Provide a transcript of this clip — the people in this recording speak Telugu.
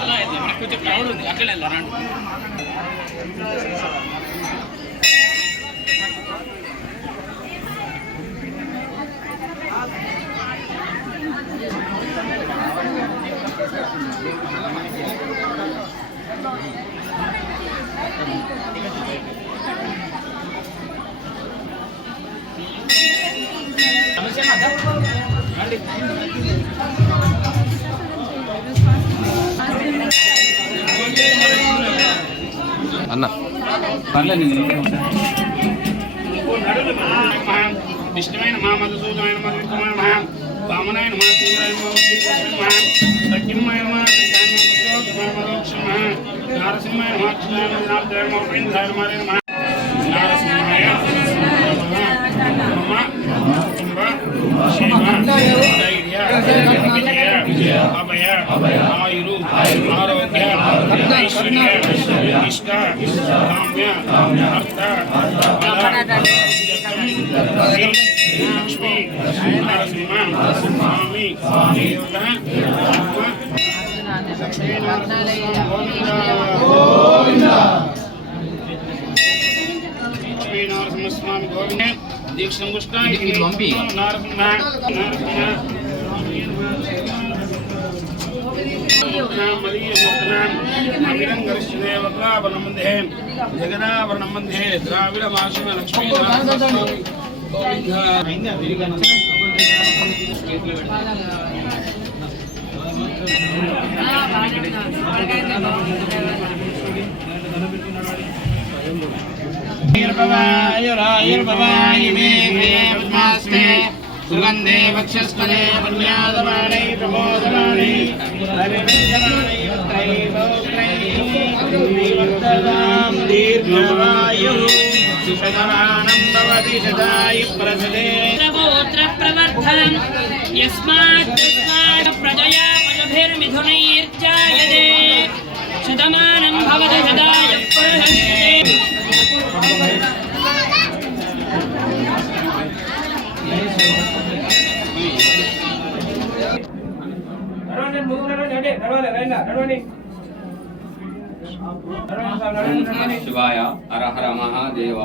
అలా అయితే మనకు కొంచెం క్రౌడ్ ఉంది. అట్లనే వెళ్ళారండి సమస్య అన్న విష్ణువైన మా మధుసూదమైన మధుకమైన మా వామనాయన మా సూర్యాయన మా శ్రీకృష్ణ మా మా కృష్ణాయన నారదాయ మా ఉపేంద్రాయన మారేన మా నారసింహాయ మమ కుంభ శివ ధైర్య విజయ అభయ ఆయురు ఆరోగ్య ఐశ్వర్య ఇష్ట కామ్య అర్థ ఫల లక్ష్మి నరసింహ స్వామి శ్రీ నరసింహ స్వామి గోవింద దీక్ష సంగుష్ట నరసింహ నరసింహ జగదావరణం వందే ద్రావిడ మాసిన లక్ష్మీ గోవింద సుగంధే వక్షస్థలే పుణ్యాదమానై ప్రమోదమానై రవివ్యంజనానై వక్త్రై భౌత్రై వర్ధతాం దీర్ఘమాయుః సుశతమానం భవతి శతాయు ప్రసదే గోత్ర ప్రవర్ధనం యస్మాత్ తస్మాత్ ప్రజయా పశుభిర్మిథునైర్జాయతే శతమానం శివాయ హర హర మహాదేవ.